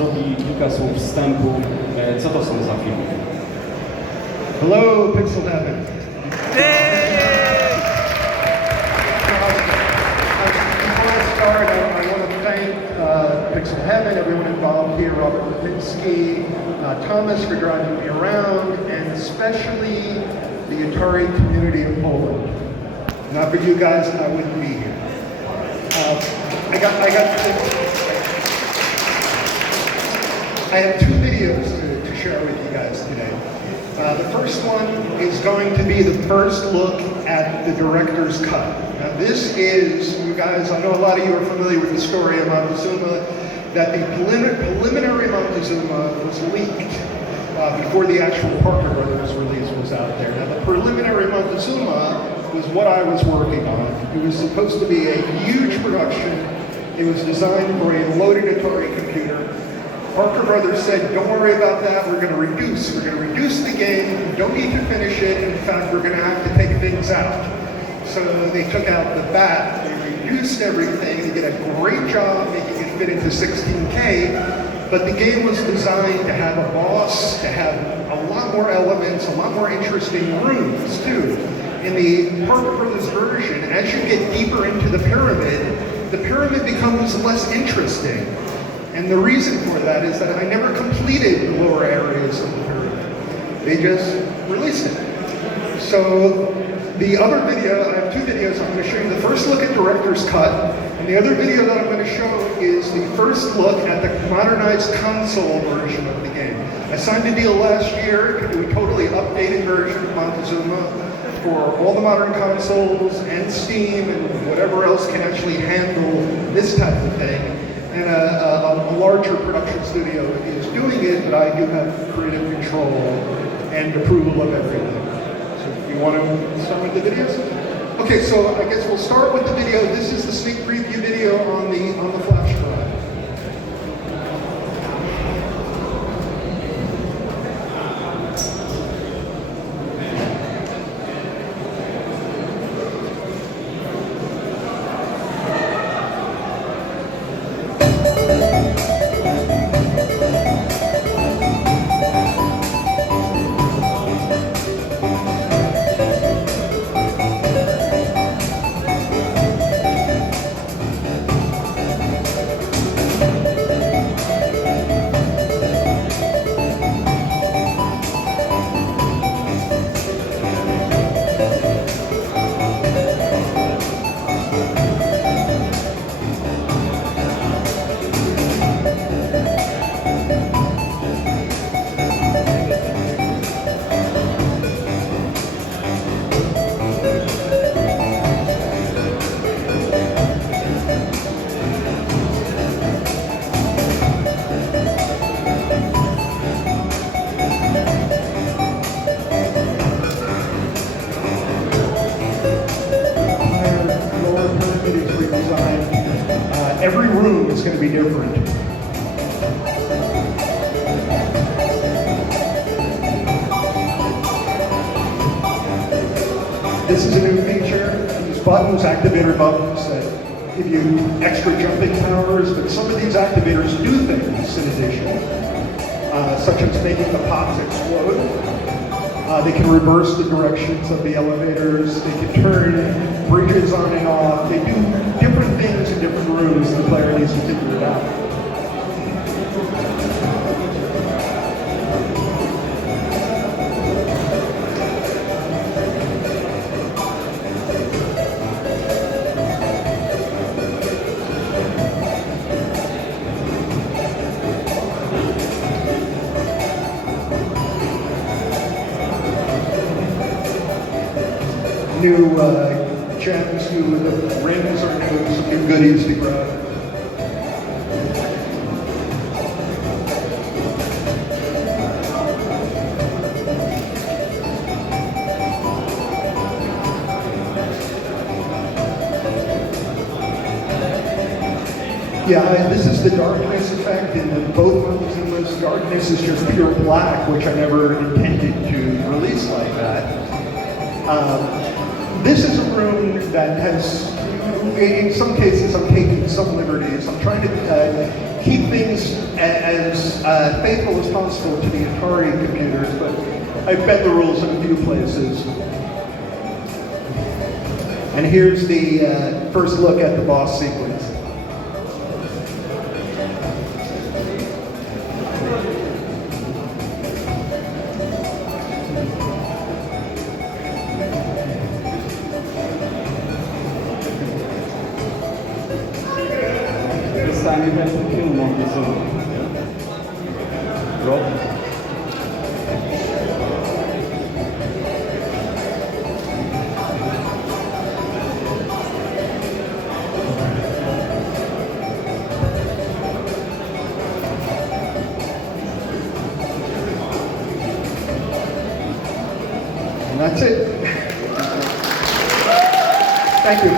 zrobi kilka słów wstępu, co to są za filmy. Hello, Pixel Heaven. Before I start, I want to thank Pixel Heaven, everyone involved here, Robert Lipinski, Thomas for driving me around, and especially the Atari community of Poland. Not for you guys, I wouldn't be here. I have two videos to share with you guys today. The first one is going to be the first look at the director's cut. Now this is, you guys, I know a lot of you are familiar with the story of Montezuma, that the preliminary Montezuma was leaked before the actual Parker Brothers release was out there. Now the preliminary Montezuma was what I was working on. It was supposed to be a huge production. It was designed for a loaded Atari computer. Parker Brothers said, don't worry about that, we're going to reduce the game, you don't need to finish it, in fact we're going to have to take things out. So they took out the bat, they reduced everything, they did a great job making it fit into 16K, but the game was designed to have a boss, to have a lot more elements, a lot more interesting rooms too. In the Parker Brothers version, as you get deeper into the pyramid becomes less interesting. And the reason for that is that I never completed the lower areas of the pyramid. They just released it. So the other video, I have two videos. I'm going to show you the first look at director's cut, and the other video that I'm going to show is the first look at the modernized console version of the game. I signed a deal last year to do a totally updated version of Montezuma for all the modern consoles and Steam and whatever else can actually handle this type of thing. And a larger production studio is doing it, but I do have creative control and approval of everything. So you want to start with the videos? Okay, so I guess we'll start with the video. This is the sneak preview video on the flash drive. Every room is going to be different. This is a new feature. These buttons, activator buttons, that give you extra jumping powers, but some of these activators do things in addition, such as making the pots explode. They can reverse the directions of the elevators. They can turn bridges on and off. They do different things in different rooms. The player needs to figure it out. New gems, new the rings are new, some new goodies to grab. Yeah, this is the darkness effect in both Montezuma's. Darkness is just pure black, which I never intended to release like that. This is a room that has, in some cases, I'm taking some liberties. I'm trying to keep things as faithful as possible to the Atari computers, but I bent the rules in a few places. And here's the first look at the boss sequence. This time you have to kill Montezuma. Rob? And that's it. Thank you.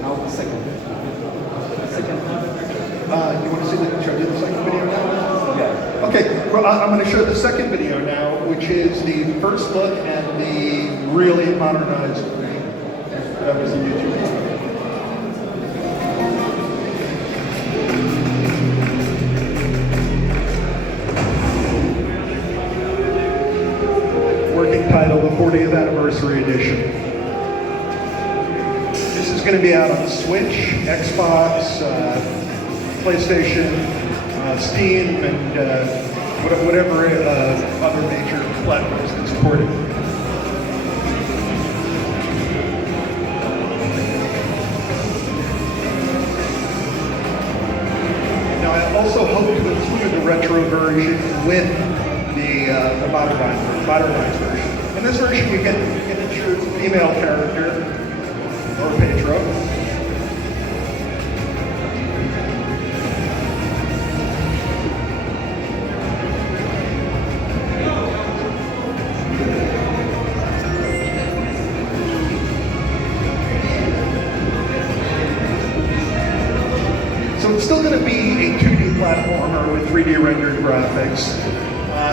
Now the second. You want to see show you the second video now? Yeah. Okay, well, I'm going to show the second video now, which is the first look at the really modernized version. That was the YouTube one. Working title, the 40th Anniversary Edition. This is going to be out on Switch, Xbox, PlayStation, Steam, and whatever other major platforms can support it. Now, I also hope to include the retro version with the modernized version. In this version, you can choose a female character or a Petro. So it's still going to be a 2D platformer with 3D rendered graphics.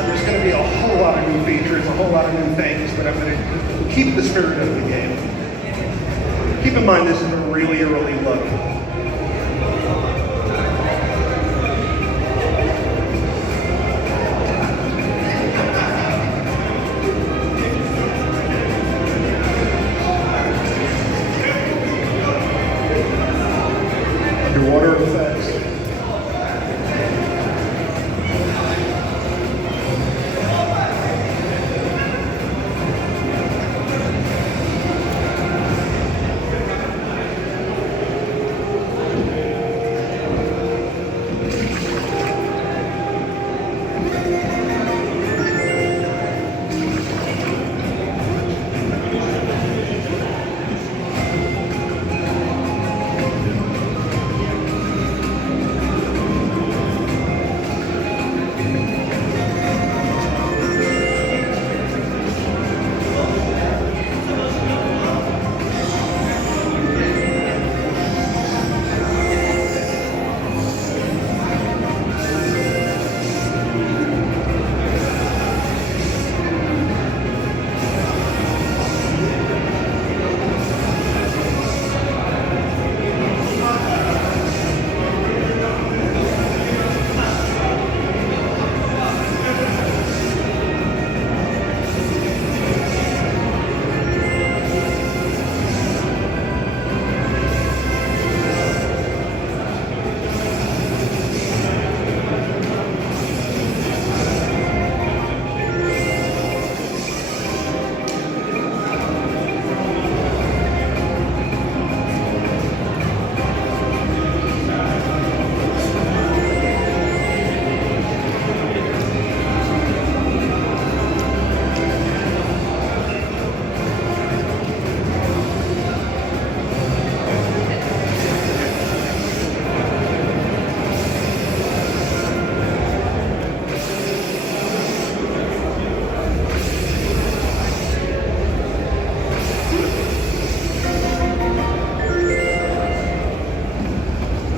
There's going to be a whole lot of new features, a whole lot of new things, but I'm going to keep the spirit of the game. Keep in mind this is a really early look. Underwater effects.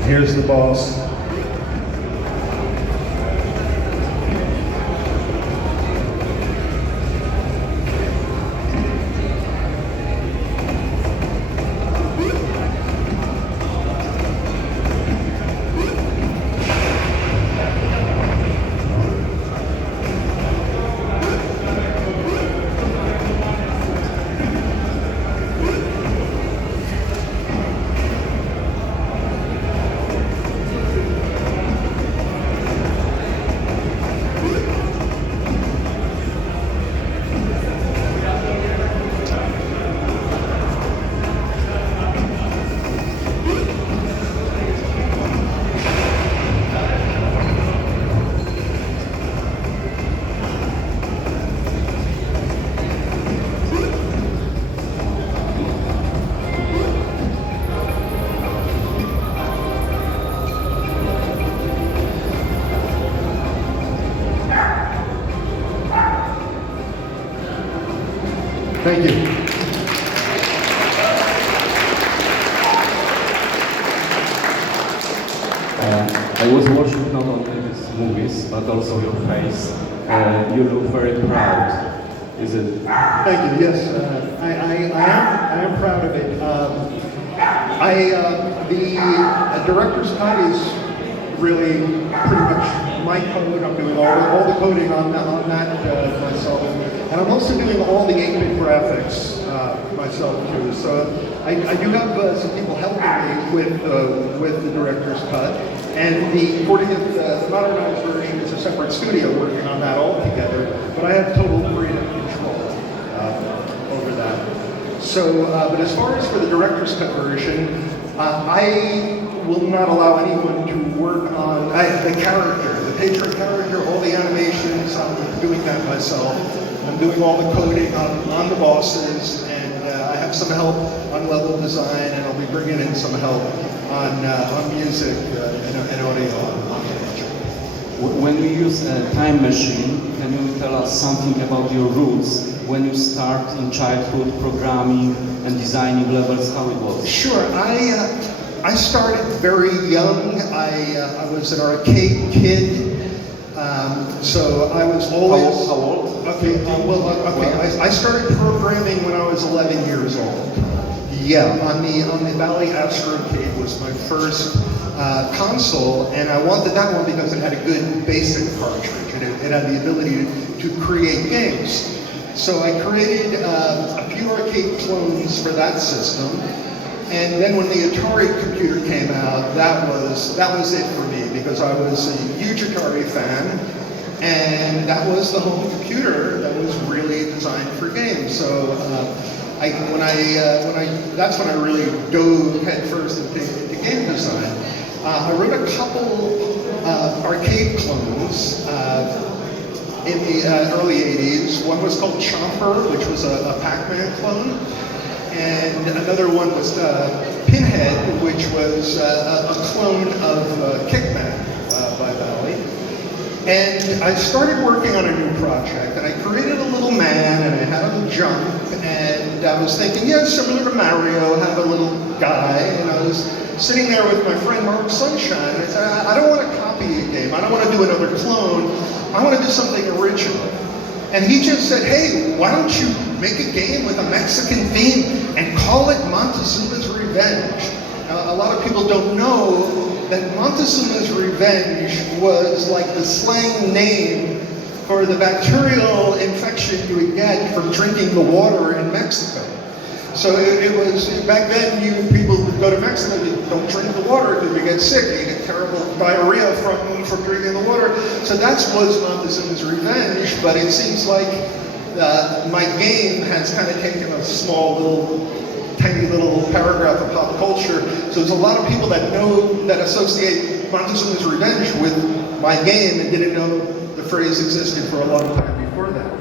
Here's the boss. Thank you. I was watching not only these movies, but also your face. You look very proud. Is it? Thank you. Yes, I am proud of it. The director's cut is really pretty much my code. I'm doing all the coding on that myself, and I'm also doing all the 8-bit graphics myself too. So I do have some people helping me with the director's cut, and the 40th modernized version is a separate studio working on that all together. But I have total freedom control over that. So, but as far as for the director's cut version, I will not allow anyone to work on the character, the patron character, all the animations. I'm doing that myself. I'm doing all the coding on the bosses, and I have some help on level design, and I'll be bringing in some help on music and audio on the project. When you use a time machine, can you tell us something about your roots? When you start in childhood programming and designing levels, how it was? Sure. I started very young. I was an arcade kid. So I was always... How old? Okay, I started programming when I was 11 years old. Yeah, on the Valley Astrocade was my first console, and I wanted that one because it had a good basic cartridge, and it had the ability to create games. So I created a few arcade clones for that system, and then when the Atari computer came out, that was it for me, because I was a huge Atari fan, and that was the home computer that was really designed for games. So that's when I really dove headfirst into game design. I wrote a couple arcade clones in the early 80s. One was called Chomper, which was a Pac-Man clone. And another one was Pinhead, which was a clone of Kickman by Valley. And I started working on a new project, and I created a little man, and I had him jump, and I was thinking, yeah, similar to Mario, have a little guy, and I was sitting there with my friend Mark Sunshine, and I said, I don't want to copy a game, I don't want to do another clone, I want to do something original. And he just said, hey, why don't you make a game with a Mexican theme and call it Montezuma's Revenge? Now, a lot of people don't know that Montezuma's Revenge was like the slang name for the bacterial infection you would get from drinking the water in Mexico. So it was, back then, people would go to Mexico, you don't drink the water because you get sick, you get terrible diarrhea from drinking the water. So that was Montezuma's Revenge, but it seems like my game has kind of taken a small tiny little paragraph of pop culture. So there's a lot of people that associate Montezuma's Revenge with my game and didn't know the phrase existed for a long time before that.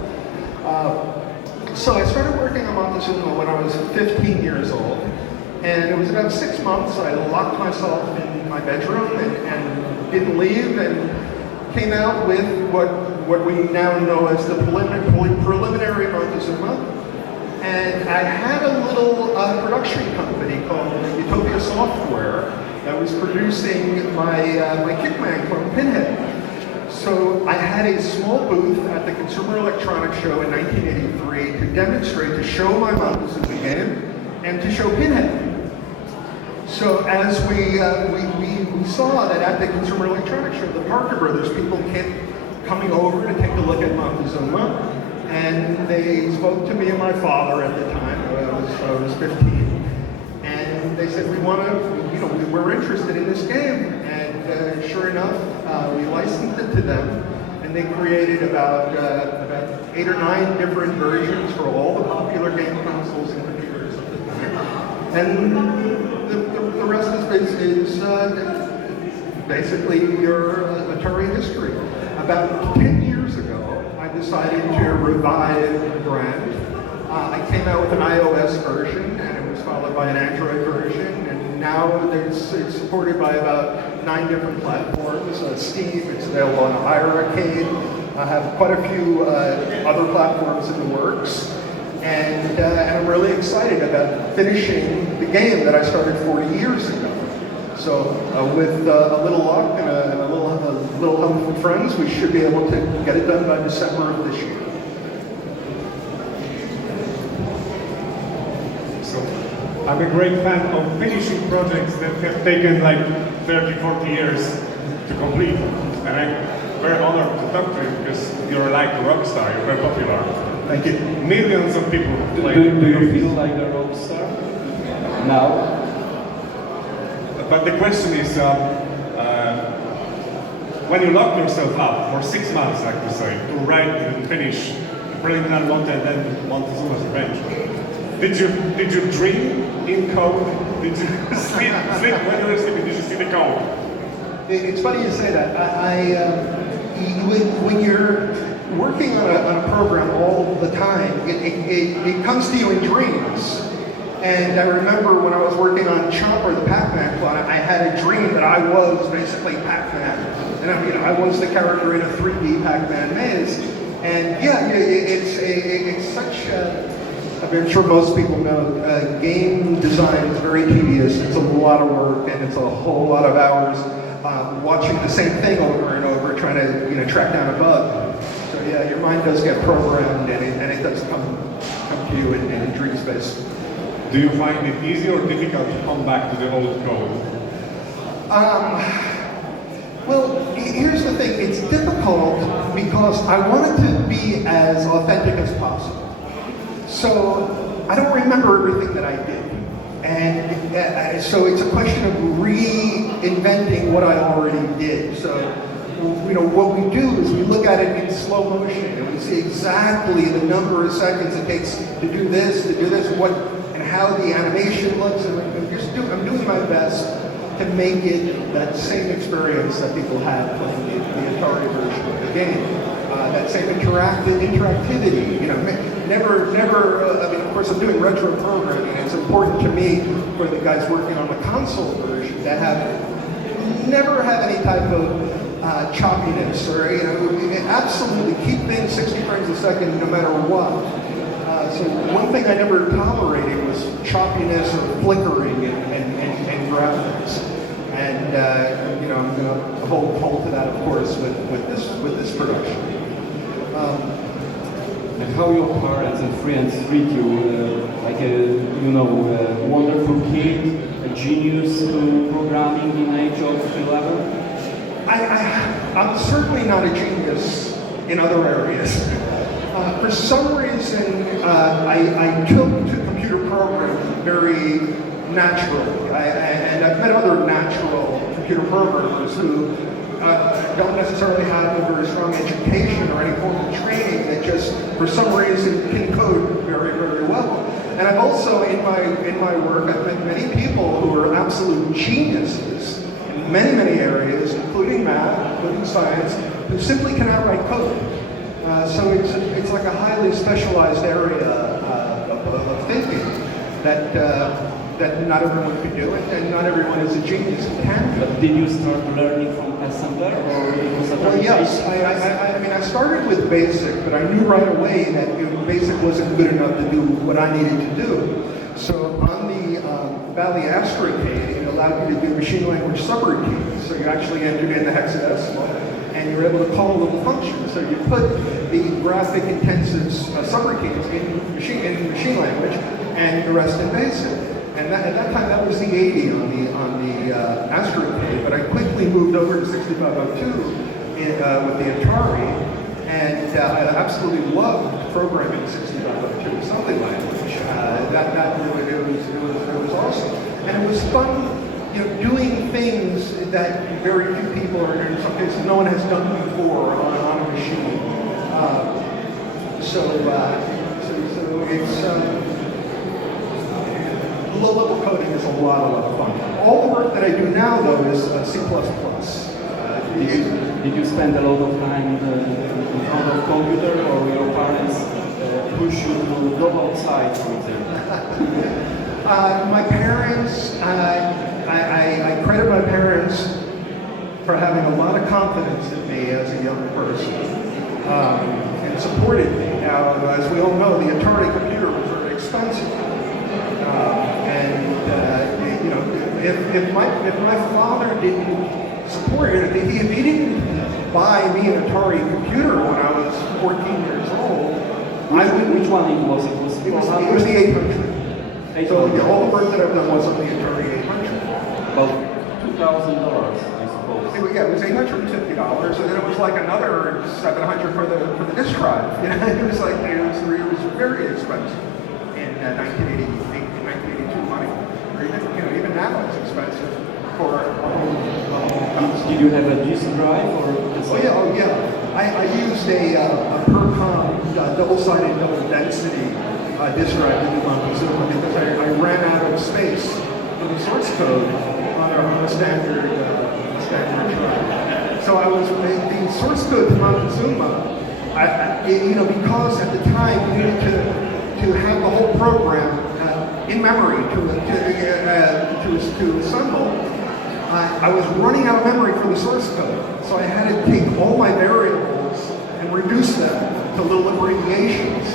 So I started working on Montezuma when I was 15 years old, and it was about 6 months. I locked myself in my bedroom and didn't leave, and came out with what we now know as the preliminary Montezuma. And I had a little production company called Utopia Software that was producing my Kickman clone Pinhead. So I had a small booth at the Consumer Electronics Show in 1983 to demonstrate, to show my Montezuma game and to show Pinhead. So as we saw that at the Consumer Electronics Show, the Parker Brothers people kept coming over to take a look at Montezuma, and they spoke to me and my father at the time. I was 15, and they said, we're interested in this game. And sure enough, we licensed it to them, and they created about 8 or 9 different versions for all the popular game consoles and computers at the time. And the rest is basically your Atari history. About 10 years ago, I decided to revive the brand. I came out with an iOS version, and it was followed by an Android version, and now it's supported by about 9 different platforms. Steam, it's available on iArcade. I have quite a few other platforms in the works. And I'm really excited about finishing the game that I started 40 years ago. So with a little luck and a little help from friends, we should be able to get it done by December of this year. So I'm a great fan of finishing projects that have taken like 30, 40 years to complete. And I'm very honored to talk to you because you're like a rock star, you're very popular. Thank you. Millions of people play. Do you feel like a rock star now? But the question is, when you lock yourself up for 6 months, like to say, to write and finish Preliminary Monte and then Montezuma's Revenge, did you dream in code? Did you sleep when you were sleeping? Did you see the code? It's funny you say that. When you're working on a program all the time, it comes to you in dreams. And I remember when I was working on Chopper, the Pac-Man clone, I had a dream that I was basically Pac-Man. And I was the character in a 3D Pac-Man maze. And yeah, it's such I'm sure most people know, game design is very tedious. It's a lot of work and it's a whole lot of hours watching the same thing over and over, trying to track down a bug. So yeah, your mind does get programmed and it does come to you in dream space. Do you find it easy or difficult to come back to the old code? Well, here's the thing. It's difficult because I want it to be as authentic as possible. So I don't remember everything that I did. And so it's a question of reinventing what I already did. So, what we do is we look at it in slow motion and we see exactly the number of seconds it takes to do this, and how the animation looks. And I'm doing my best to make it that same experience that people had playing the Atari version of the game. That same interactivity, never, I mean, of course I'm doing retro programming, and it's important to me for the guys working on the console version to never have any type of choppiness, or, absolutely keep things 60 frames a second no matter what. So one thing I never tolerated was choppiness or flickering and graphics. And, I'm going to hold to that, of course, with this production. And how your parents and friends treat you like a wonderful kid, a genius to programming in age of 11? I'm certainly not a genius in other areas. For some reason, I took to computer programming very naturally. And I've met other natural computer programmers who don't necessarily have a very strong education or any formal training that just, for some reason, can code very, very well. And I've also, in my work, I've met many people who are absolute geniuses in many, many areas, including math, including science, who simply cannot write code. So it's like a highly specialized area of thinking that not everyone can do it, and not everyone is a genius who can do it. But did you start learning from assembler, or it was a Well, yes. I mean, I started with BASIC, but I knew right away that BASIC wasn't good enough to do what I needed to do. So on the Valley Astrocade, it allowed you to do machine language subroutines. So you actually entered in the hexadecimal, and you were able to call little functions. So you put the graphic intensive subroutines in machine language, and the rest in BASIC. And at that time, that was the 80 on the Astrocade, but I quickly moved over to 6502 with the Atari, and I absolutely loved programming in 6502, assembly language. It was awesome, and it was fun, doing things that very few people, or in some cases, no one has done before on a machine. So it's. Low-level coding is a lot of fun. All the work that I do now, though, is C++. Did you spend a lot of time in front of computer, or your parents push you to go outside, for example? My parents, I credit my parents for having a lot of confidence in me as a young person, and supported me. Now, as we all know, the Atari computer was very expensive. You know, if my father didn't support it, if he didn't buy me an Atari computer when I was 14 years old, Which one it was? It was the 800. So yeah, all the work that I've done was on the Atari 800. About $2,000, I suppose. It was $850, and then it was like another $700 for the disk drive. You know, it was like it was very expensive in 1982 money. Or even now it's expensive for. Did you have a disk drive or? Oh yeah. I used a per-com double-sided double density disk drive to do Montezuma because I ran out of space for the source code on a standard drive. So I was the source code to Montezuma. Because at the time you needed to have the whole program in memory to assemble. I was running out of memory for the source code, so I had to take all my variables and reduce them to little abbreviations.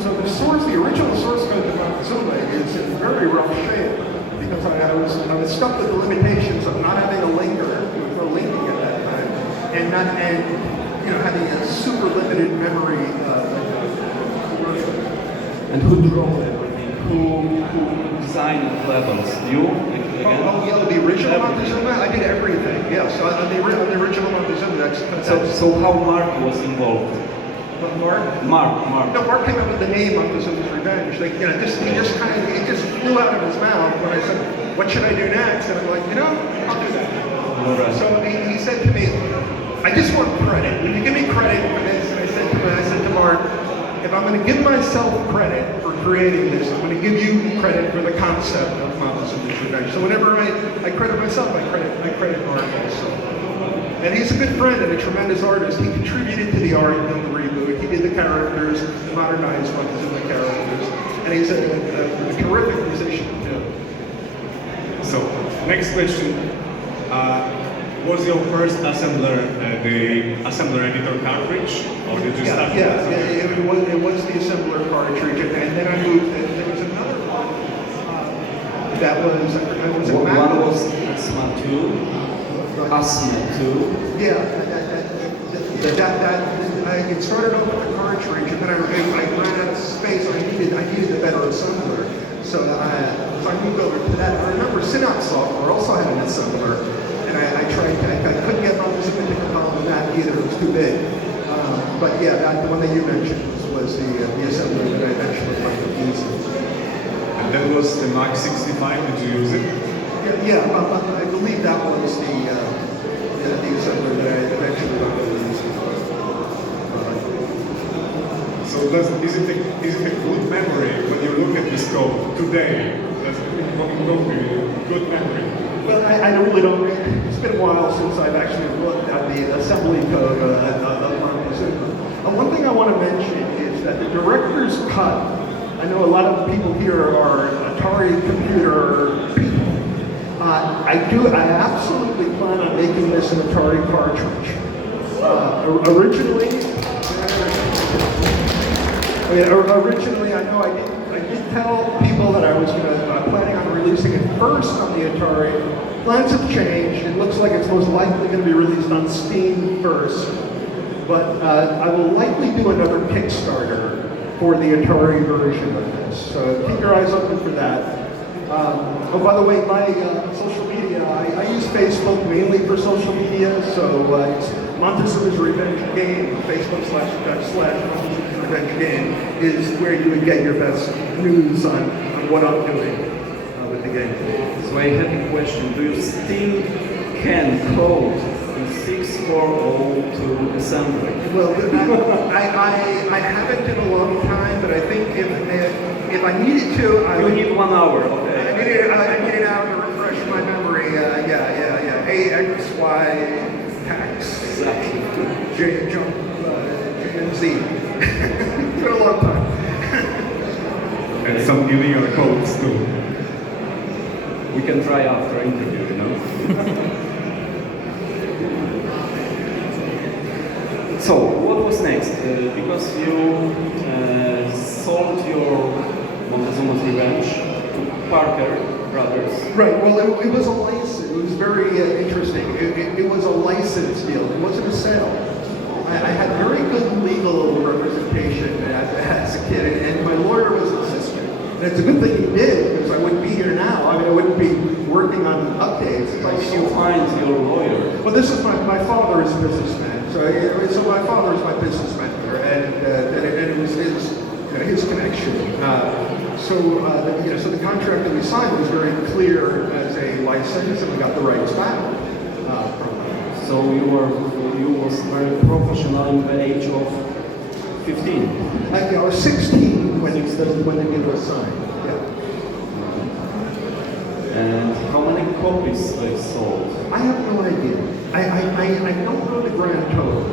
So the original source code to Montezuma is in very rough shape because I was stuck with the limitations of not having a linker. There was no linking at that time, and having a super limited memory. And who drove everything? Who designed the levels? You? The original Montezuma, I did everything. Yeah, so on the original Montezuma, So how Mark was involved? Mark? Mark. No, Mark came up with the name Montezuma's Revenge. He just flew out of his mouth when I said, "What should I do next?" And I'm like, I'll do that. Right. So he said to me, "I just want credit. Will you give me credit for this?" And I said to Mark, if I'm going to give myself credit for creating this, I'm going to give you credit for the concept of Montezuma's Revenge. So whenever I credit myself, I credit Mark also. And he's a good friend and a tremendous artist. He contributed to the art in the reboot. He did the characters, modernized Montezuma characters, and he's a terrific musician too. So, next question. Was your first assembler the assembler editor cartridge, or did you start? It was the assembler cartridge, and then I moved. There was another one that was a One Mac. was Asthma 2. Asthma 2. Yeah, it started off with the cartridge, and then I ran out of space. I needed a better assembler, so I moved over to that. I remember Synapse Software also had an assembler. And I couldn't get Montezuma to compile with that either, it was too big. But yeah, the one that you mentioned was the assembler that I eventually used. And that was the Mac 65, did you use it? Yeah, I believe that was the assembler that I eventually used. So is it a good memory when you look at this code today? Does it good memory? Well, I really don't. It's been a while since I've actually looked at the assembly code of Montezuma. One thing I want to mention is that the director's cut. I know a lot of the people here are Atari computer people. I absolutely plan on making this an Atari cartridge. Originally, I know I did tell people that I was planning on releasing it first on the Atari. Plans have changed. It looks like it's most likely going to be released on Steam first. But I will likely do another Kickstarter for the Atari version of this. So keep your eyes open for that. By the way, my social media, I use Facebook mainly for social media. So it's Montezuma's Revenge Game, Facebook/Montezuma's Revenge Game is where you would get your best news on what I'm doing with the game. So I have a question. Do you still can code in 6402 assembly? Well, I haven't in a long time, but I think if I needed to, You need 1 hour, okay? I need an hour to refresh my memory. A, X, Y, tax. Exactly. J, jump, and Z. It's been a long time. And some illegal codes too. We can try after interview, So, what was next? Because you sold your Montezuma's Revenge to Parker Brothers. Right, well, it was a license. It was very interesting. It was a license deal. It wasn't a sale. I had very good legal representation as a kid, and my lawyer was a sister. And it's a good thing he did, because I wouldn't be here now. I mean, I wouldn't be working on updates. How did you find your lawyer? Well, this is my father is a businessman, so my father is my business mentor, and it was his connection. So the contract that we signed was very clear as a license, and we got the rights back from him. So you was very professional in the age of 15. I was 16 when the deal was signed. Yeah. And how many copies they sold? I have no idea. I don't know the grand total.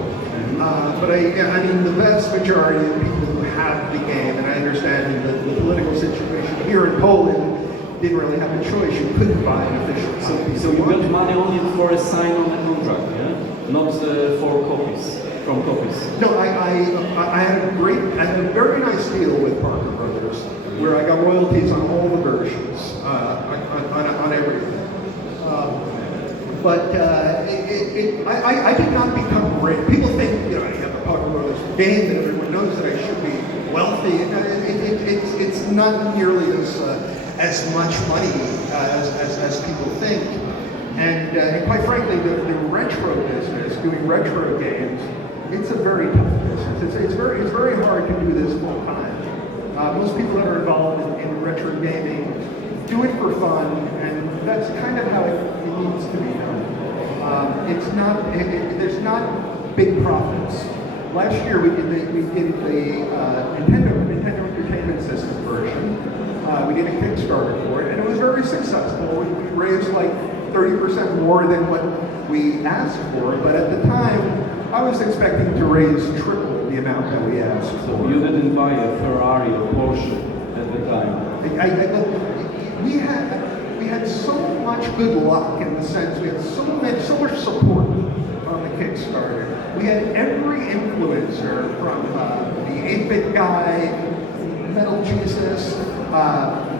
But I mean, the vast majority of people who have the game, and I understand the political situation here in Poland, didn't really have a choice. You couldn't buy an official copy. So you got money only for a sign on the contract, yeah? Not for copies, from copies? No, I had a very nice deal with Parker Brothers, where I got royalties on all the versions, on everything. But I did not become rich. People think, you have a Parker Brothers game that everyone knows that I should be wealthy. It's not nearly as much money as people think. And quite frankly, the retro business, doing retro games, it's a very tough business. It's very hard to do this full time. Most people that are involved in retro gaming do it for fun, and that's kind of how it needs to be done. There's not big profits. Last year we did the Nintendo Entertainment System version. We did a Kickstarter for it, and it was very successful. We raised like 30% more than what we asked for, but at the time, I was expecting to raise triple the amount that we asked for. So you didn't buy a Ferrari or Porsche at the time? We had so much good luck in the sense we had so much support on the Kickstarter. We had every influencer from the 8-bit guy, Metal Jesus,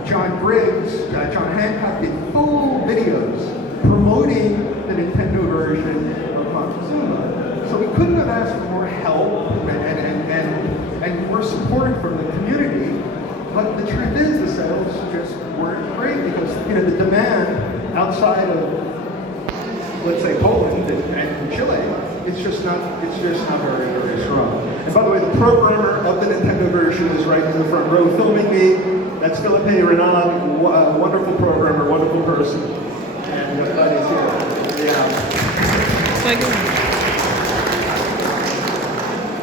John Briggs, John Hancock did full videos promoting the Nintendo version of Montezuma. So we couldn't have asked for more help and more support from the community. But the truth is, the sales just weren't great because the demand outside of, let's say, Poland and Chile, it's just not very, very strong. And by the way, the programmer of the Nintendo version is right in the front row filming me. That's Philippe Renaud, wonderful programmer, wonderful person. And glad he's here. Yeah.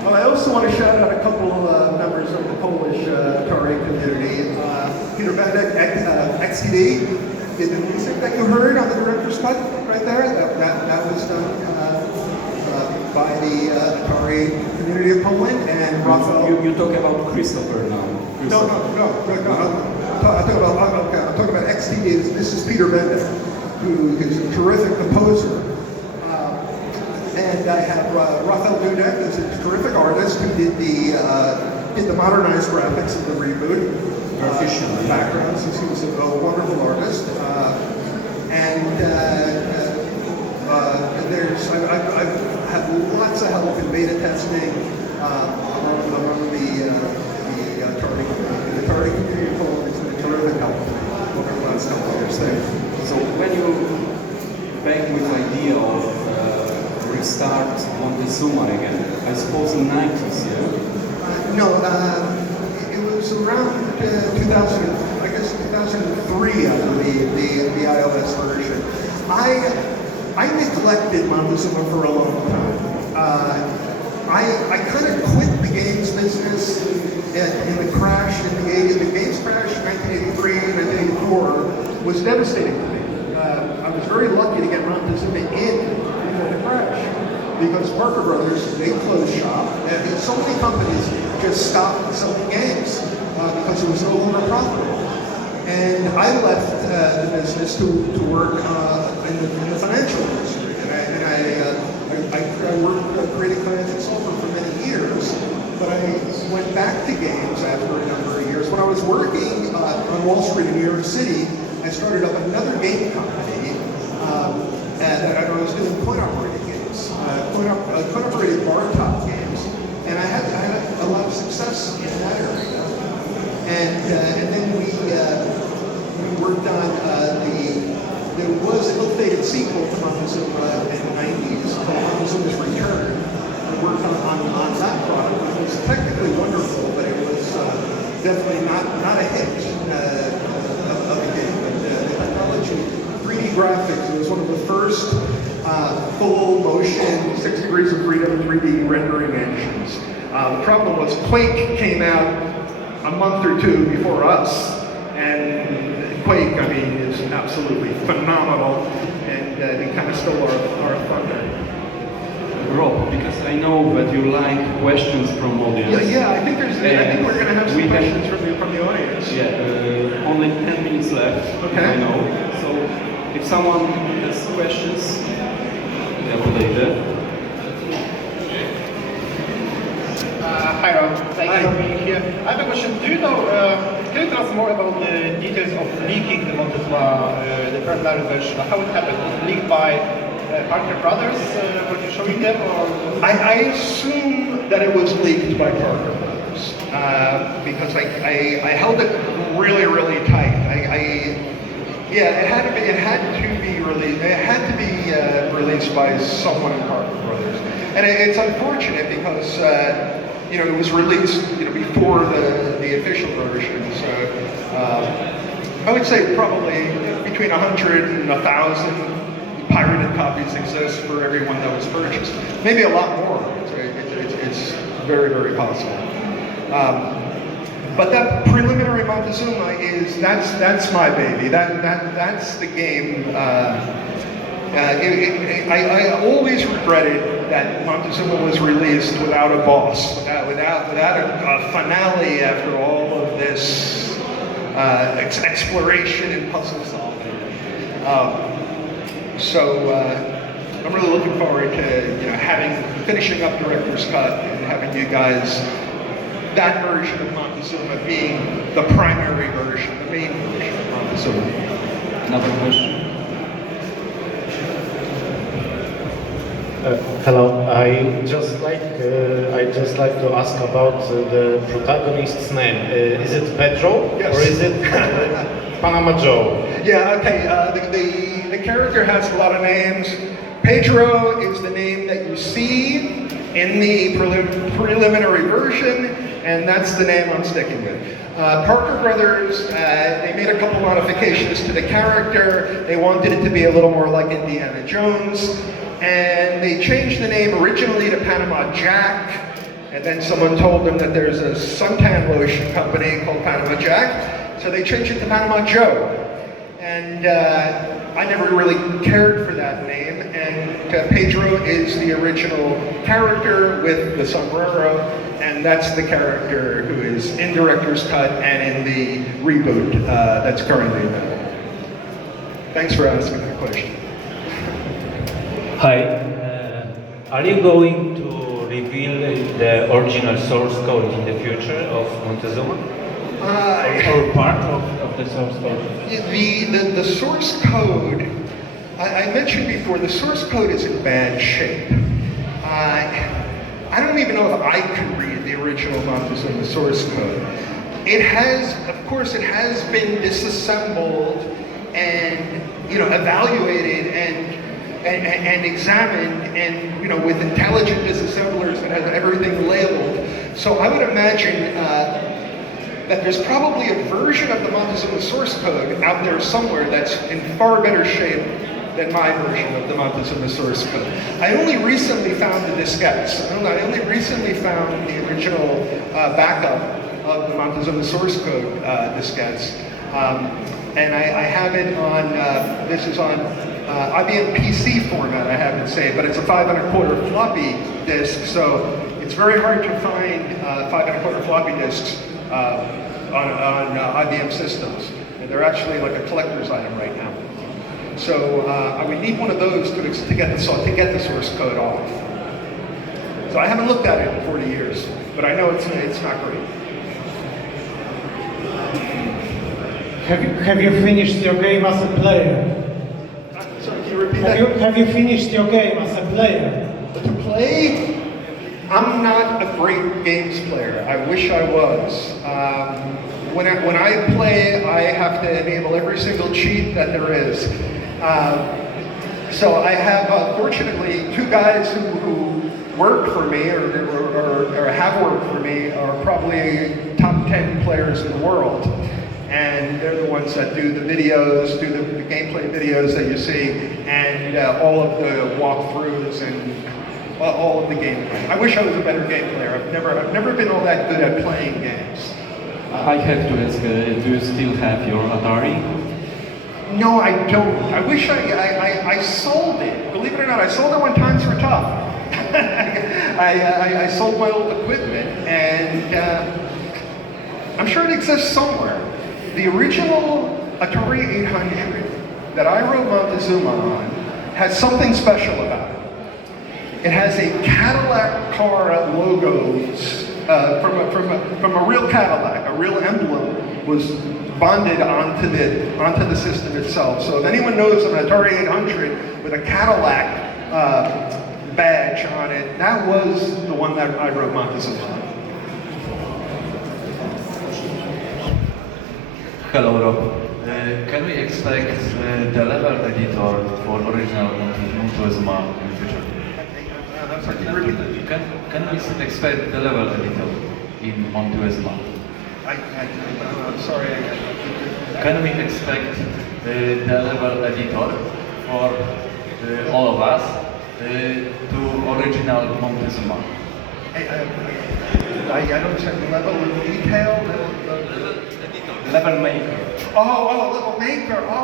Well, I also want to shout out a couple of members of the Polish Atari community. Peter Benedek, XTD, did the music that you heard on the director's cut right there. That was done by the Atari community of Poland, and Raphael. You talk about Christopher now. No. I'm talking about XTD. This is Peter Benedek, who is a terrific composer. And I have Raphael Dudek, who's a terrific artist who did the modernized graphics of the reboot. Backgrounds, he was a wonderful artist. I've had lots of help in beta testing among the Atari community of Poland. It's been terrific help over the last couple of years there. So when you back with the idea of restart Montezuma again, I suppose in the 90s, yeah? No, it was around 2000, I guess 2003, I believe, the iOS version. I neglected Montezuma for a long time. I kind of quit the games business in the crash in the 80s. The games crash in 1983, 1984 was devastating to me. I was very lucky to get Montezuma in before the crash because Parker Brothers, they closed shop, and so many companies just stopped selling games because it was no longer profitable. And I left the business to work in the financial industry, and I worked creating financial software for many years. but I went back to games after a number of years. When I was working on Wall Street in New York City, I started up another game company, and I was doing coin-operated games, coin-operated bar-top games, and I had a lot of success in that area. And then we worked on there was an ill-fated sequel to Montezuma in the 90s called Montezuma's Return. We worked on that product, which was technically wonderful, but it was definitely not a hit of a game. But the technology, 3D graphics, it was one of the first full motion, 6 degrees of freedom 3D rendering engines. The problem was Quake came out a month or two before us, and Quake, I mean, is absolutely phenomenal, and it kind of stole our thunder. Rob, because I know that you like questions from audience. Yeah, I think we're going to have some questions from the audience. Yeah, only 10 minutes left. Okay. I know. So if someone has questions, yeah, later. Hi Rob, thank you for being here. I have a question. Do you know, can you tell us more about the details of leaking the Montezuma, the preliminary version? How it happened? Was it leaked by Parker Brothers? Were you showing them? Or? I assume that it was leaked by Parker Brothers because I held it really, really tight. It had to be released. It had to be released by someone in Parker Brothers, and it's unfortunate because. It was released, before the official version. So I would say probably between 100 and 1,000 pirated copies exist for everyone that was purchased. Maybe a lot more. It's very, very possible. But that preliminary Montezuma that's my baby. That's the game. I always regretted that Montezuma was released without a boss, without a finale after all of this exploration and puzzle solving. So I'm really looking forward to finishing up Director's Cut and having you guys, that version of Montezuma being the primary version, the main version of Montezuma. Another question. Hello. I just like to ask about the protagonist's name. Is it Pedro? Yes. Or is it Panama Joe? Yeah. Okay. The character has a lot of names. Pedro is the name that you see in the preliminary version, and that's the name I'm sticking with. Parker Brothers, they made a couple modifications to the character. They wanted it to be a little more like Indiana Jones. And they changed the name originally to Panama Jack, and then someone told them that there's a suntan lotion company called Panama Jack, so they changed it to Panama Joe. And I never really cared for that name, and Pedro is the original character with the sombrero, and that's the character who is in Director's Cut and in the reboot that's currently available. Thanks for asking that question. Hi, are you going to reveal the original source code in the future of Montezuma? Or part of the source code? The source code, I mentioned before, the source code is in bad shape. I don't even know if I could read the original Montezuma source code. Of course, it has been disassembled and evaluated and examined, and with intelligent disassemblers that have everything labeled. So I would imagine that there's probably a version of the Montezuma source code out there somewhere that's in far better shape than my version of the Montezuma source code. I only recently found the diskettes. I only recently found the original backup of the Montezuma source code diskettes. And I have it on, this is on IBM PC format, I have it saved, but it's a 5 1/4 floppy disk, so it's very hard to find 5 1/4 floppy disks on IBM systems. And they're actually like a collector's item right now. So I would need one of those to get the source code off. So I haven't looked at it in 40 years, but I know it's not great. Have you finished your game as a player? Sorry, can you repeat that? Have you finished your game as a player? To play, I'm not a great games player. I wish I was. When I play, I have to enable every single cheat that there is. So I have, fortunately, two guys who work for me or have worked for me are probably top 10 players in the world. And they're the ones that do the videos, do the gameplay videos that you see, and all of the walkthroughs and all of the gameplay. I wish I was a better game player. I've never been all that good at playing games. I have to ask, do you still have your Atari? No, I don't. I wish I sold it. Believe it or not, I sold it when times were tough. I sold my old equipment, and I'm sure it exists somewhere. The original Atari 800 that I wrote Montezuma on has something special about it. It has a Cadillac car logos from a real Cadillac. A real emblem was bonded onto the system itself. So if anyone knows an Atari 800 with a Cadillac badge on it, that was the one that I wrote Montezuma on. Hello, Rob. Can we expect the level editor for original Montezuma in the future? Can we expect the level editor in Montezuma? I'm sorry. Can we expect the level editor for all of us to original Montezuma? I don't check the level of detail. Level maker. Oh, level maker. Oh.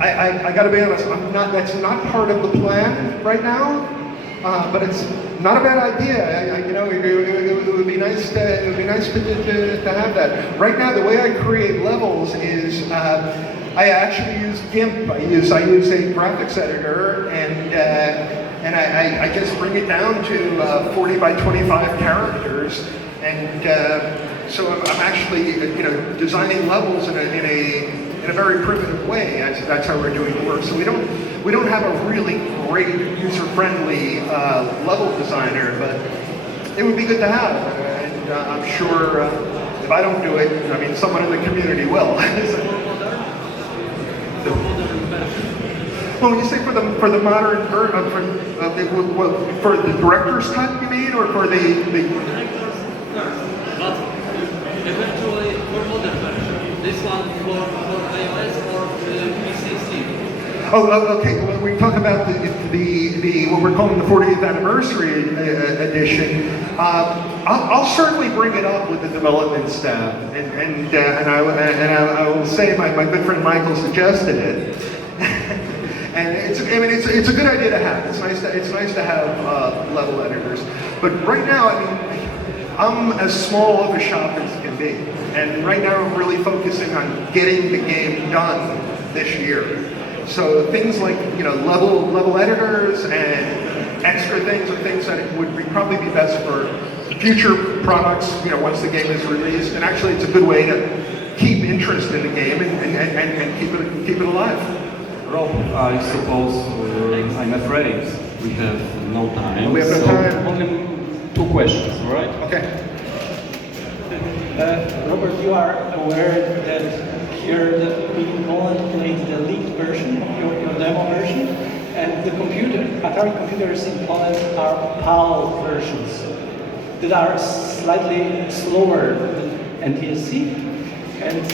I got to be honest. That's not part of the plan right now. But it's not a bad idea. It would be nice to have that. Right now, the way I create levels is I actually use GIMP. I use a graphics editor, and I just bring it down to 40 by 25 characters, and so I'm actually designing levels in a very primitive way. That's how we're doing the work. So we don't have a really great user-friendly level designer, but it would be good to have. And I'm sure if I don't do it, I mean, someone in the community will. Well, when you say for the modern version, for the director's cut, you mean, or for the eventually for modern version. This one for iOS or PC. Oh, okay. When we talk about the what we're calling the 40th anniversary edition, I'll certainly bring it up with the development staff, and I will say my good friend Michael suggested it, and it's a good idea to have. It's nice to have level editors, but right now, I mean, I'm as small of a shop as it can be, and right now I'm really focusing on getting the game done this year. So things like level editors and extra things are things that would probably be best for future products. Once the game is released, and actually it's a good way to keep interest in the game and keep it alive. Rob, I suppose I'm afraid we have no time. We have no time. Only 2 questions, right? Okay. Robert, you are aware that here that we in Poland played the leaked version of your demo version, and the Atari computers in Poland are PAL versions that are slightly slower than NTSC. And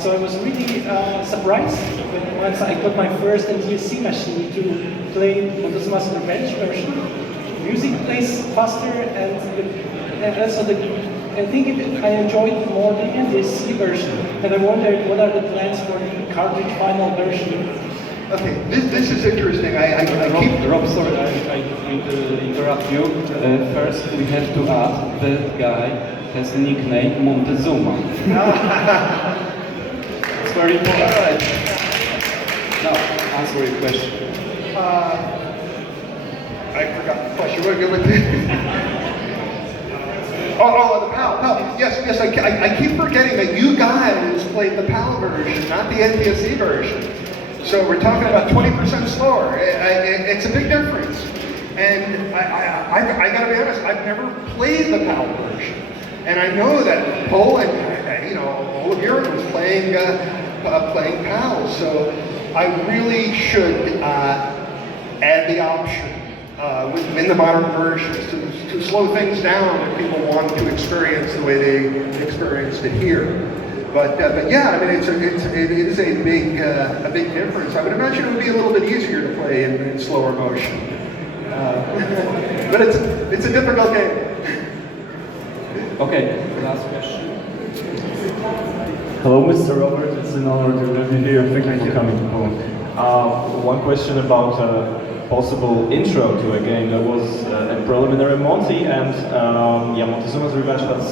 so I was really surprised when once I got my first NTSC machine to play Montezuma's Revenge version. Music plays faster, and also I enjoyed more the NTSC version. And I wondered what are the plans for the cartridge final version. Okay, this is interesting. Rob, sorry, I need to interrupt you. First, we have to add that guy has a nickname Montezuma. It's very important. Now, answer your question. I forgot the question. What with the Oh, the PAL. Yes. I keep forgetting that you guys played the PAL version, not the NTSC version. So we're talking about 20% slower. It's a big difference. And I gotta be honest, I've never played the PAL version. And I know that Poland, all of Europe was playing PAL. So I really should add the option in the modern versions to slow things down if people want to experience the way they experienced it here. But yeah, I mean, it is a big difference. I would imagine it would be a little bit easier to play in slower motion. But it's a difficult game. Okay, last question. Hello, Mr. Robert. It's an honor to have you here. Thank you for coming to Poland. One question about possible intro to a game. There was a preliminary Monty, and Montezuma's Revenge had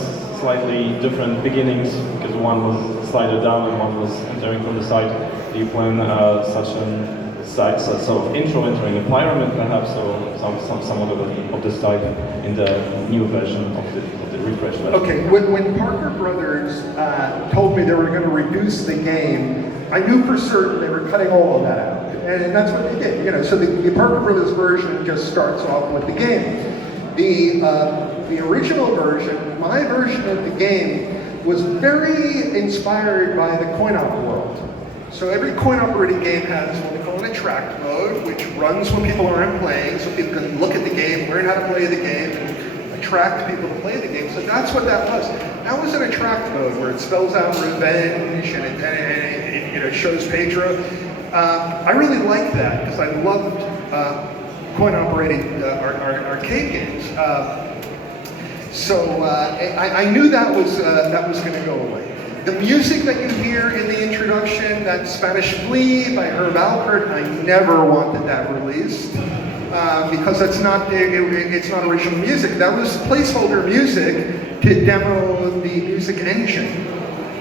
slightly different beginnings because one was slided down and one was entering from the side. Do you plan such a sort of intro entering a pyramid, perhaps, or some of this type in the new version of the refresh version? Okay, when Parker Brothers told me they were going to reduce the game, I knew for certain they were cutting all of that out. And that's what they did. So the Parker Brothers version just starts off with the game. The original version, my version of the game, was very inspired by the coin-op world. So every coin-operated game has what we call an attract mode, which runs when people aren't playing, so people can look at the game, learn how to play the game, and attract people to play the game. So that's what that was. That was an attract mode where it spells out revenge and it shows Pedro. I really liked that because I loved coin-operated arcade games. So I knew that was going to go away. The music that you hear in the introduction, that Spanish Flea by Herb Alpert, I never wanted that released because it's not original music. That was placeholder music to demo the music engine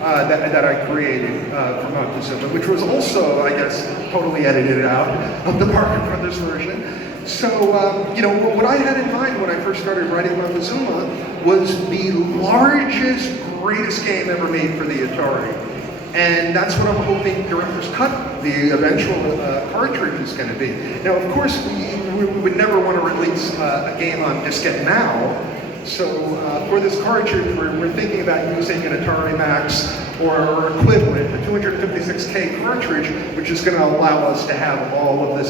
that I created for Montezuma, which was also, I guess, totally edited out of the Parker Brothers version. So, what I had in mind when I first started writing Montezuma was the largest, greatest game ever made for the Atari. And that's what I'm hoping Director's Cut, the eventual cartridge, is going to be. Now, of course, we would never want to release a game on diskette now. So for this cartridge, we're thinking about using an Atari Max or equivalent, a 256K cartridge, which is going to allow us to have all the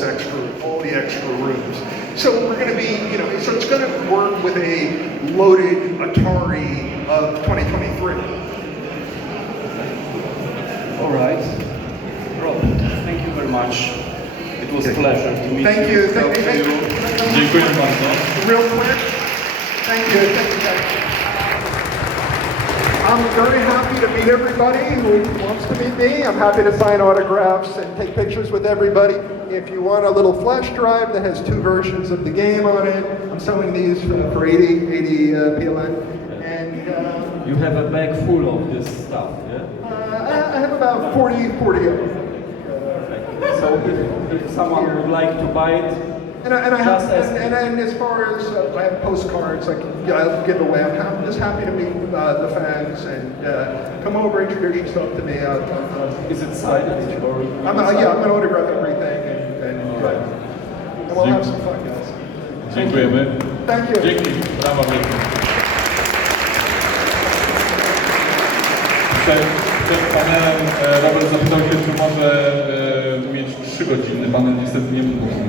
extra rooms. So we're going to be, so it's going to work with a loaded Atari of 2023. All right. Rob, thank you very much. It was a pleasure to meet you. Thank you. Dziękuję bardzo. Real quick. Thank you guys. I'm very happy to meet everybody who wants to meet me. I'm happy to sign autographs and take pictures with everybody. If you want a little flash drive that has 2 versions of the game on it, I'm selling these for 80 PLN. And you have a bag full of this stuff, yeah? I have about 40 of them. So if someone would like to buy it, and as far as I have postcards I'll give away, I'm just happy to meet the fans and come over, introduce yourself to me. Is it signed? I'm going to autograph everything and we'll have some fun, guys. Dziękujemy. Thank you. Dzięki. Brawa wielkie. Przed panelem Robert zapytał się, czy może mieć 3 godziny. Panel niestety nie mógł umieć.